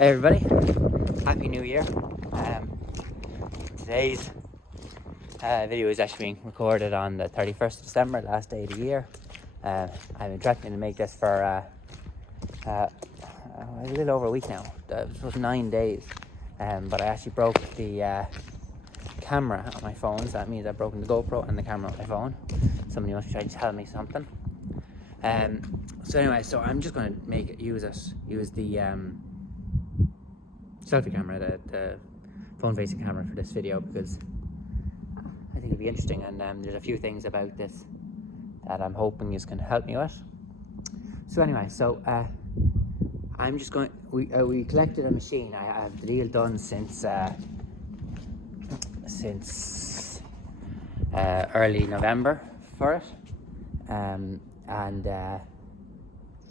Hey everybody, Happy New Year. Today's video is actually being recorded on the 31st of December, last day of the year. I've been trying to make this for a little over a week now. It was 9 days, but I actually broke the camera on my phone, so that means I've broken the GoPro and the camera on my phone. Somebody must be trying to tell me something. So anyway, so I'm just going to use the selfie camera, the phone-facing camera for this video, because I think it'll be interesting, and there's a few things about this that I'm hoping is going to help me with. So anyway, so I'm just going. We collected a machine. I have the deal done since early November for it, and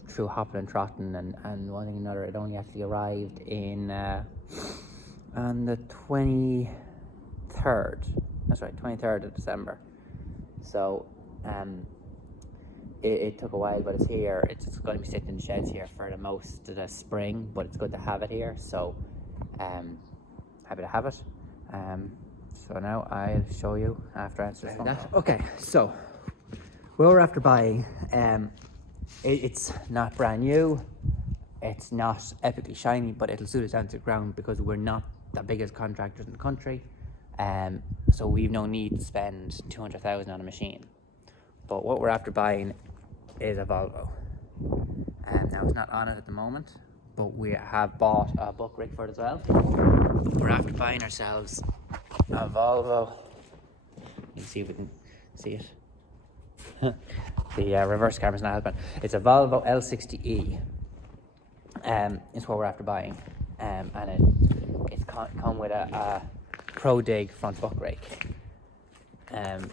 through hopping and trotting and one thing and another, it only actually arrived in on the 23rd. That's right, 23rd of December. So it took a while, but it's here. It's going to be sitting in the sheds here for the most of the spring, but it's good to have it here. So happy to have it. So now I'll show you after I answer this phone call. Okay, so what we're after buying, it's not brand new, it's not epically shiny, but it'll suit us down to the ground because we're not the biggest contractors in the country, so we've no need to spend 200,000 on a machine. But what we're after buying is a Volvo. Now it's not on it at the moment, but we have bought a book rig for it as well. We're after buying ourselves a Volvo. You can see if we can see it. The reverse camera's not helping. It's a Volvo L60E. It's what we're after buying, and it's come with a Pro Dig front buck rake, and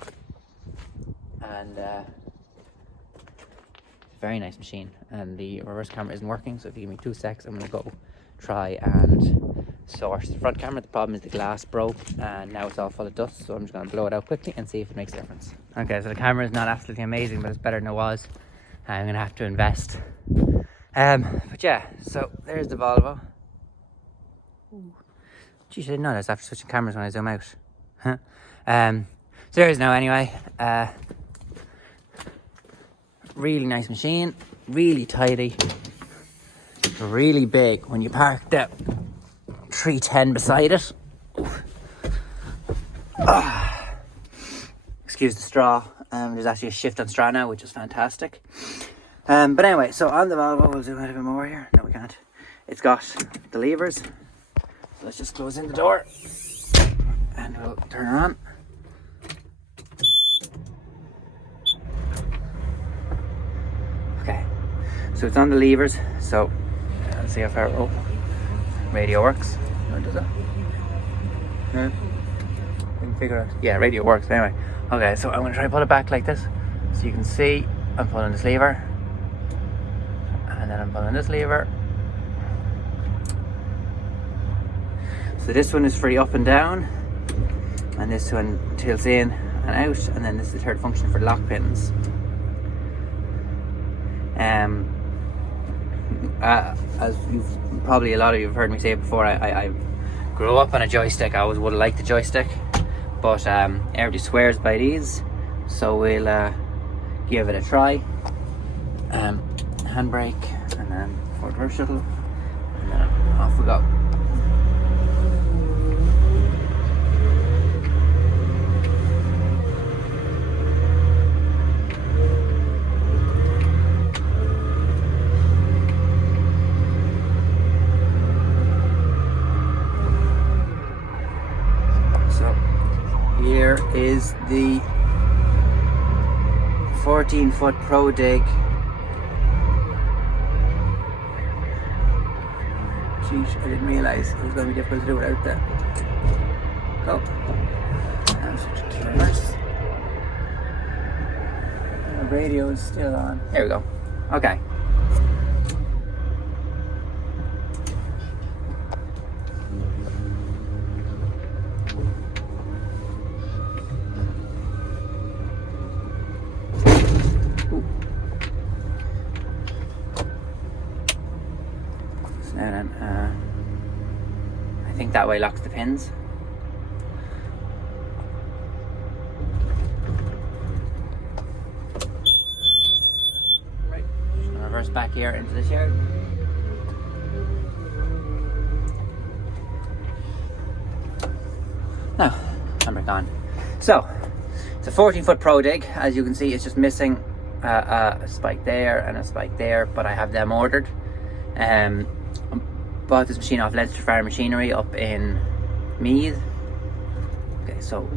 very nice machine. And the reverse camera isn't working, so if you give me 2 secs, I'm gonna go try and source the front camera. The problem is the glass broke and now it's all full of dust, so I'm just going to blow it out quickly and see if it makes a difference. Okay, so the camera is not absolutely amazing, but it's better than it was. I'm going to have to invest. But yeah, so there's the Volvo. Geez, I didn't notice after switching cameras when I zoom out. So there it is now anyway. Really nice machine, really tidy, really big. When you park the 310 beside it. Excuse the straw. There's actually a shift on straw now, which is fantastic. But anyway, so on the Volvo, we'll zoom out a bit more here. No, we can't. It's got the levers. So let's just close in the door and we'll turn her on. Okay, so it's on the levers. So let's see how far. Oh, radio works. No, does it? No. I can figure out. Yeah, radio works. Anyway, okay. So I'm gonna try to pull it back like this, so you can see I'm pulling this lever, and then I'm pulling this lever. So this one is for the up and down, and this one tilts in and out, and then this is the third function for the lock pins. As probably a lot of you have heard me say it before, I grew up on a joystick. I always would have liked the joystick, but everybody swears by these, so we'll give it a try. Handbrake, and then forward reverse shuttle, and then off we go. Here is the 14-foot Pro Dig. Jeez, I didn't realise it was going to be difficult to do without that. Go. Now switch to reverse. The radio is still on. There we go. Okay. And then think that way locks the pins. Right, just gonna reverse back here into the yard. Now, I'm back on. So, it's a 14-foot Pro Dig. As you can see, it's just missing a spike there and a spike there, but I have them ordered. Bought this machine off Leinster Farm Machinery up in Meath. Okay, so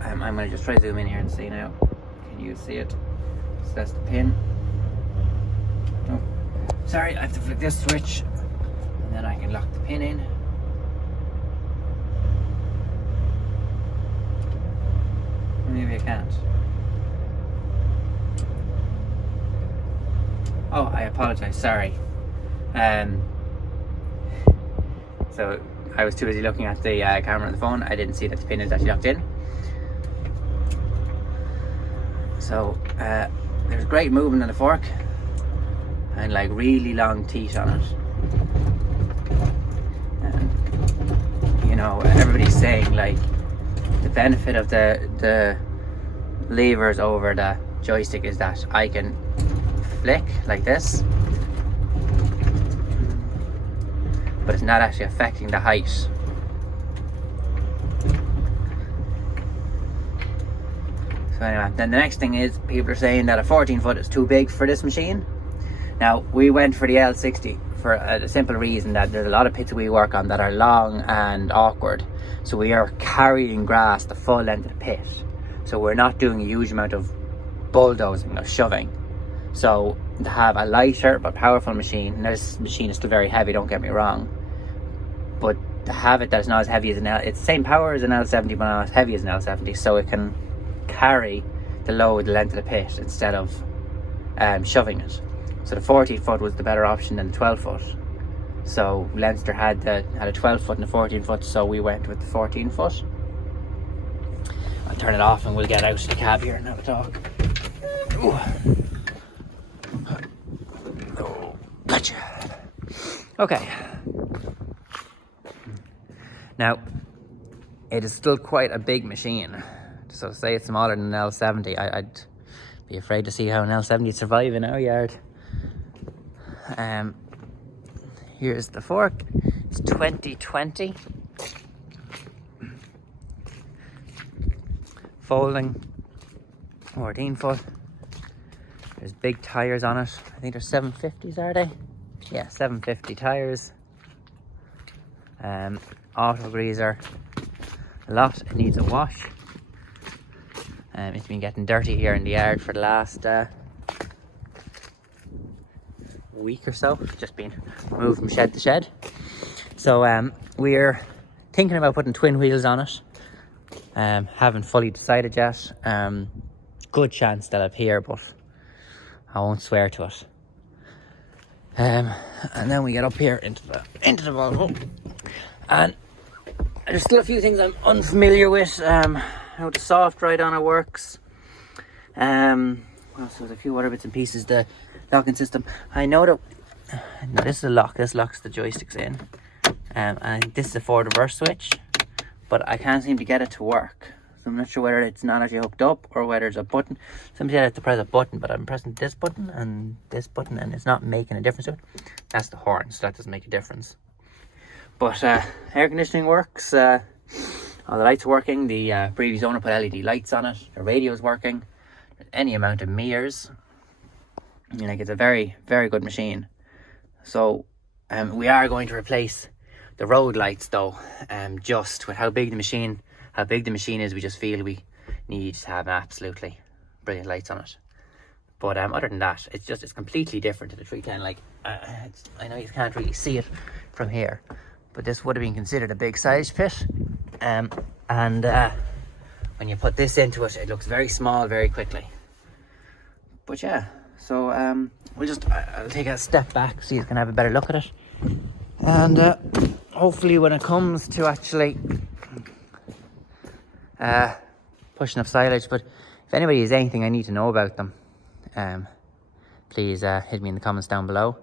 I'm going to just try to zoom in here and see now. Can you see it? So that's the pin. Oh, sorry, I have to flick this switch and then I can lock the pin in. Maybe I can't. Oh, I apologize, sorry. So I was too busy looking at the camera on the phone. I didn't see that the pin is actually locked in. So there's great movement on the fork and like really long teeth on it. And you know, everybody's saying like the benefit of the levers over the joystick is that I can flick like this, but it's not actually affecting the height. So anyway, then the next thing is people are saying that a 14-foot is too big for this machine. Now, we went for the L60 for a simple reason that there's a lot of pits we work on that are long and awkward. So we are carrying grass the full length of the pit. So we're not doing a huge amount of bulldozing or shoving. So to have a lighter but powerful machine, and this machine is still very heavy, don't get me wrong, but to have it that's not as heavy as an it's the same power as an L70 but not as heavy as an L70, so it can carry the load the length of the pit instead of shoving it. So the 14-foot was the better option than the 12-foot. So Leinster had a 12-foot and a 14-foot, so we went with the 14-foot. I'll turn it off and we'll get out of the cab here and have a talk. Ooh. Oh, gotcha. Okay. Now, it is still quite a big machine. So to say it's smaller than an L70, I'd be afraid to see how an L70 would survive in our yard. Here's the fork. It's 2020. Folding 14-foot. There's big tires on it. I think they're 750s, are they? Yeah, 750 tires. Auto greaser. A lot. It needs a wash. It's been getting dirty here in the yard for the last week or so. Just been moved from shed to shed. So we're thinking about putting twin wheels on it. Haven't fully decided yet. Good chance they'll appear, but I won't swear to it. And then we get up here into the Volvo, and there's still a few things I'm unfamiliar with. How the soft ride on it works. Also there's a few other bits and pieces. The locking system. I know that no, this is a lock. This locks the joysticks in. And this is a forward reverse switch, but I can't seem to get it to work. So I'm not sure whether it's not actually hooked up or whether it's a button. Somebody said I have to press a button, but I'm pressing this button and it's not making a difference to it. That's the horn, so that doesn't make a difference. But air conditioning works. All the lights are working. The previous owner put LED lights on it. The radio is working. There's any amount of mirrors. Like, it's a very, very good machine. So we are going to replace the road lights though. Just with how big the machine is, we just feel we need to have absolutely brilliant lights on it. But other than that, it's completely different to the 310. Like I know you can't really see it from here, but this would have been considered a big size pit. When you put this into it, it looks very small very quickly. But yeah, so I'll take a step back so you can have a better look at it. And hopefully when it comes to actually pushing up silage, but if anybody has anything I need to know about them, please hit me in the comments down below.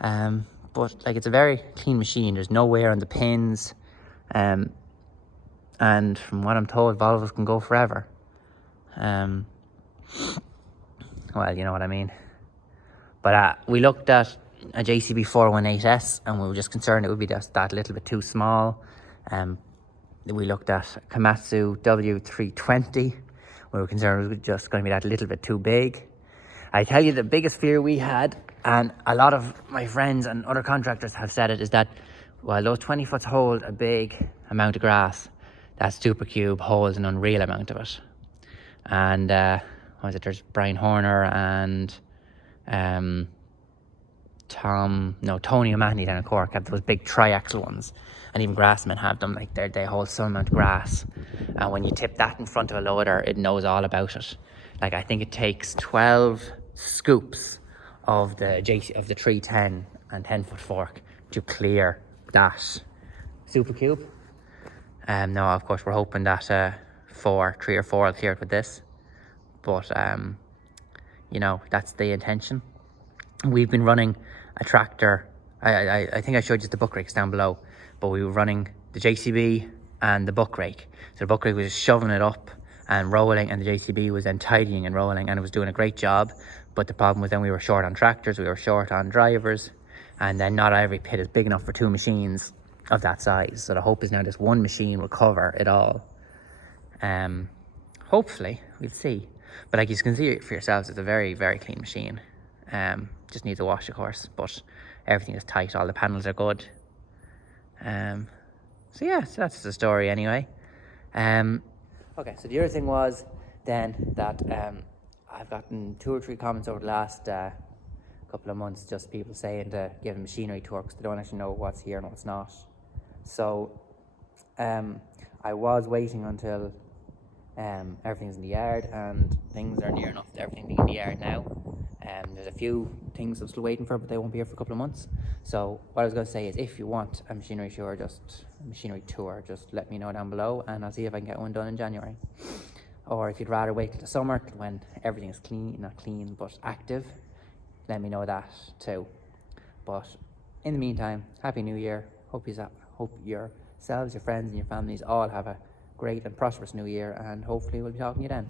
But like, it's a very clean machine. There's no wear on the pins. And from what I'm told, Volvos can go forever. Well, you know what I mean. But we looked at a JCB 418S, and we were just concerned it would be just that little bit too small. We looked at Komatsu W320. We were concerned it was just going to be that little bit too big. I tell you, the biggest fear we had, and a lot of my friends and other contractors have said it, is that while those 20 foots hold a big amount of grass, that Super Cube holds an unreal amount of it. And there's Brian Horner and Tony O'Mahony down in Cork have those big triaxle ones, and even Grassmen have them. Like they hold some amount of grass, and when you tip that in front of a loader, it knows all about it. Like, I think it takes 12 scoops of the 310 and 10-foot fork to clear that Super Cube. Now, of course, we're hoping that 3 or 4 will clear it with this, but that's the intention. We've been running a tractor. I think I showed you the buck rakes down below, but we were running the JCB and the buck rake. So the buck rake was shoving it up and rolling, and the JCB was then tidying and rolling, and it was doing a great job. But the problem was then we were short on tractors, we were short on drivers, and then not every pit is big enough for 2 machines of that size. So the hope is now this one machine will cover it all. Hopefully, we'll see. But like you can see it for yourselves, it's a very, very clean machine. Just needs a wash, of course, but everything is tight, all the panels are good. So that's the story anyway. Okay, so the other thing was then that I've gotten 2 or 3 comments over the last couple of months, just people saying to give them machinery tour because they don't actually know what's here and what's not. So I was waiting until everything's in the yard, and things are near enough to everything being in the yard now. There's a few things I'm still waiting for, but they won't be here for a couple of months. So what I was going to say is, if you want a machinery tour, just let me know down below, and I'll see if I can get one done in January. Or if you'd rather wait till the summer when everything is clean, not clean, but active, let me know that too. But in the meantime, Happy New Year. Hope yourselves, your friends and your families all have a great and prosperous new year, and hopefully we'll be talking to you then.